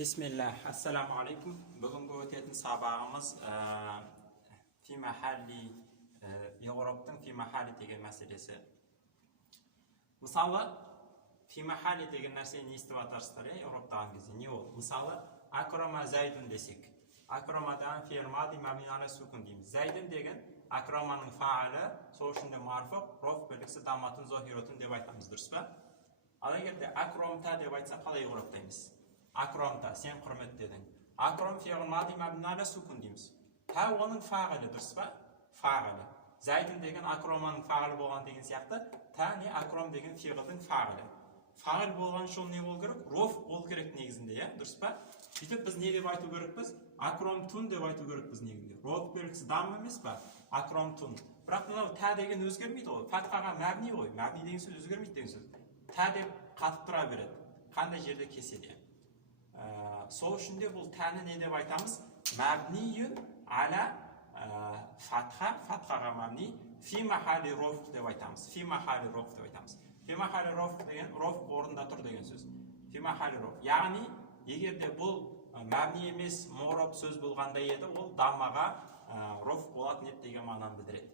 Bismillah, assalamu alaikum. Бүгінгі өтетін сабағымыз фи махалли Еуроптың фи махалли деген мәселесі. Мысалы, фи махалли деген нәрсе не естіп атарсыздар, Еуроптаған кезде не ол? Мысалы, акрома зайдун десек. Акромадан фи'л-мади мабни аля сукун дейміз. Зайдун деген акроманың фаалы, сол ішінде марфуқ, роф белгісі даматын зохиротун деп айтамыз, дұрыс па? Ал егерде акромта деп айтса, қалай еуроптаймыз? Акромта, сен құрмет дедің. Акром фи'л-мади мабни аля сукун дейміз. Та оның фағылы, дұрыс па? Фағылы. Зайдун деген акроманың фағылы болған деген сияқты, та не акром деген фиғылдың фағылы. Фағыл болған шол не бол керек? Роф бол керек негізінде, дұрыс па? Сөйтіп біз не деп айту керекпіз? Акром тун деп айту керекпіз негізінде. Роф белгісі дам емес па? Акром тун. Бірақ мынау та деген өзгермейді ғой. Фатхаға мәбни ғой. Мәбни деген сөз өзгермейді деген сөз. Та деп қатып тұра береді. Қандай жерде кеседе. Сол үшін де бұл тәні не деп айтамыз? Мәбниюн аля фатха, фатхаға мәбни, фи махали роф деп айтамыз. Фи махали роф деп айтамыз. Фи махали роф деген роф орында тұр деген сөз. Фи махали роф. Яғни, егерде бұл мәбни емес мороб сөз болғанда еді, ол даммаға роф болатын еді деген мағынаны білдіреді.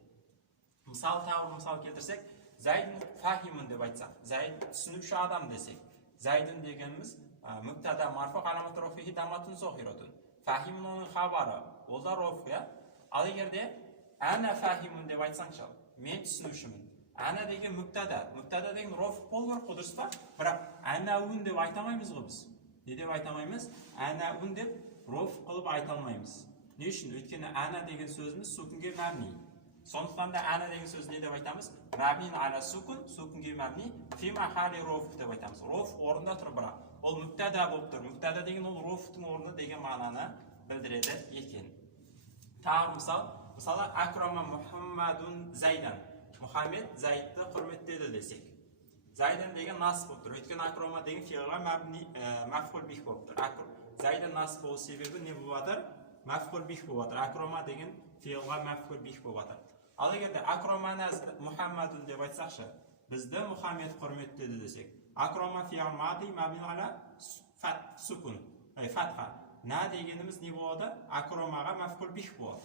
Мысалы, тағы мысал келтірсек, зайдун фахимун деп айтсақ, зайд түсінуші адам десек. Зайдун дегеніміз мүбтада марфуқ аламат рофихи даматун зохиротун. Фахимун оның хабары, ол да роф, я? Ал егерде әна фахимун деп айтсаңшы, мен түсінушімін. Әна деген мүбтада, мүбтада деген роф бол керек қой, дұрыс па? Бірақ әнәун деп айтамаймыз ғой біз. Не деп айтамаймыз? Әнәун деп роф қылып айталмаймыз. Не үшін? Өйткені әна деген сөзіміз сукунге мәбни. Сондықтан да әна деген сөз не деп айтамыз? Мәбнин аля сукун, сукунге мәбни, фи махали роф деп айтамыз. Роф орында тұр бірақ. Ол мүбтада болып тұр. Мүбтада деген ол рофтың орны деген мағынаны білдіреді екен. Тағы мысалы, акрама Мухаммадун зайдан. Мұхаммед зайдты құрметтеді десек. Зайдан деген насып болып тұр. Өйткені акрома деген фиғылға мәфғул бих болып тұр. Зайдан насып болу себебі не болып жатыр? Мәфғул бих болып жатыр. Акрома деген фиғылға мәфғул бих болып жатыр. Ал егерде акромана Мухаммадун деп айтсақшы, бізді Мұхаммед құрметтеді десек. Акрома фи'л-мади мабни аля сукун. Фатха. На дегеніміз не болады? Акромаға мәфғул бих болады.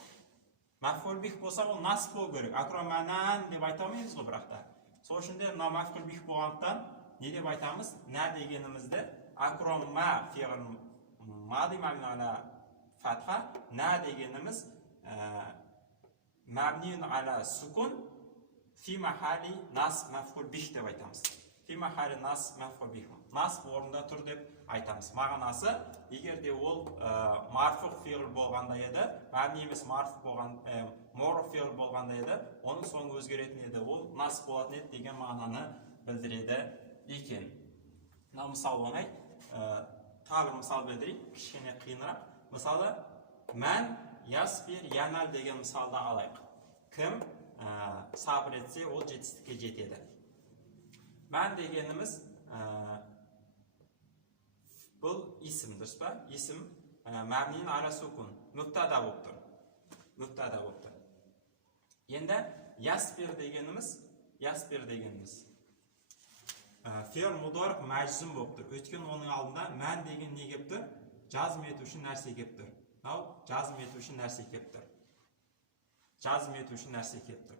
Мәфғул бих болса, ол насып болу керек. Акроманан деп айта алмаймыз ғой бірақта. Сол үшін де мына мәфғул бих болғандықтан не деп айтамыз? На дегенімізді акрома фи'л-мади мабни аля фатха. На дегеніміз мабниюн аля сукун фи махали нас мәфғул бих деп айтамыз. Фи махали нас мәфғул бих. Нас орында тұр деп айтамыз. Мағынасы, егерде ол марфуқ фиғыл болғанда еді, мәбни емес марфуқ болған, морф фиғыл болғанда еді, оның соңы өзгеретін еді, ол нас болатын еді деген мағынаны білдіреді екен. Мына мысал оңай. Тағы бір мысал білдірейік, кішкене қиынырақ. Мысалы, мән яспир янал деген мысалды алайық. Кім сабыр етсе, ол жетістікке жетеді. Мән дегеніміз бұл исім, дұрыс па? Исім мәбнин аля сукун, мүбтада болып тұр. Мүбтада болып тұр. Енді яспир дегеніміз фи'л мудорик мәжзум болып тұр. Өйткені оның алдында мән деген не кеп тұр? Жазым етуші нәрсе кеп тұр. Жазым етуші нәрсе кеп тұр. Жазым етуші нәрсе кеп тұр.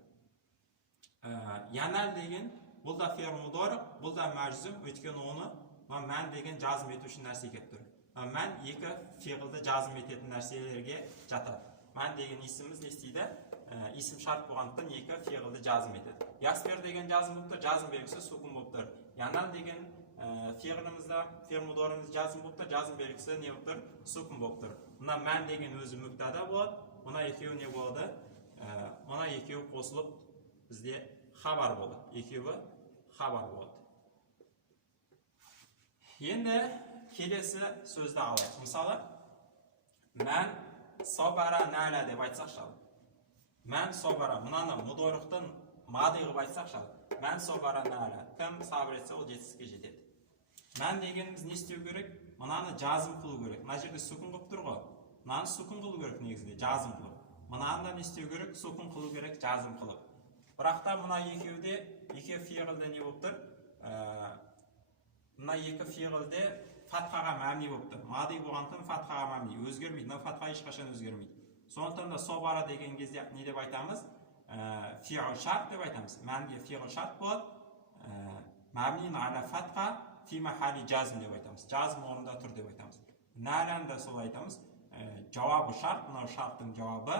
Янал деген бұл да фи'л мудорик, бұл да мәжзум, өйткені оны мән деген жазым етуші нәрсе кеп тұр. Мән екі фиғылды жазым ететін нәрселерге жатады. Мән деген исіміміз не істейді? Исім шарт болғандықтан екі фиғылды жазым етеді. Яспир деген жазым болып тұр, жазым белгісі сукун болып тұр. Янал деген фиғылымызда, фи'л мудоригіміз жазым болып тұр, жазым белгісі не болып тұр? Сукун болып тұр. Мына мән деген өзі мүбтада болады, мына екеуі не болады? Мына екеуі қосылып бізде хабар болады. Екеуі хабар болады. Енді келесі сөзді алайық. Мысалы, мән собара нәлі деп айтсақ шал. Мән собара, мұнаны мудорықтың мады ғып айтсақ шал. Мән собара нәлі. Кім сабыр етсе, ол жетістікке жетеді. Мән дегеніміз не істеу керек? Мұнаны жазым қылу керек. Мына жерде сукун қылып тұр ғой. Мұнаны сукун қылу керек негізінде, жазым қылып. Мұнаны да не істеу керек? Сукун қылу керек, жазым қылып. Бірақта мұна екеуде, екі фиғылды не болып тұр? Мұна екі фиғылде фатхаға мәбни болыпты. Мади болғандықтан фатхаға мәбни өзгермейді. Мына фатха ешқашан өзгермейді. Сондықтан да собара деген кезде не деп айтамыз? Фиғл шарт деп айтамыз. Мәнге фиғл шарт болады. Мәбнин аля фатха фи махали жазм деп айтамыз. Жазм орында тұр деп айтамыз. Нәлән да солай айтамыз. Жауабы шарт, мынау шарттың жауабы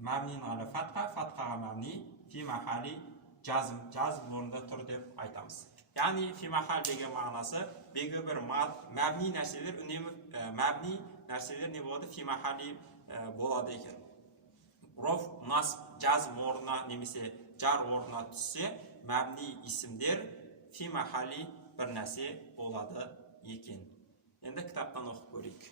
мәбнин аля фатха, фатхаға мәбни фи махали жазм орында тұр деп айтамыз. Яғни фи махал деген мағынасы белгілі бір мәбни нәрселер үнемі мәбни нәрселер не болады? Фи махали болады екен. Роф, насб, жазм орнына немесе жар орнына түссе, мәбни исімдер фи махали бір нәрсе болады екен. Енді кітаптан оқып көрейік.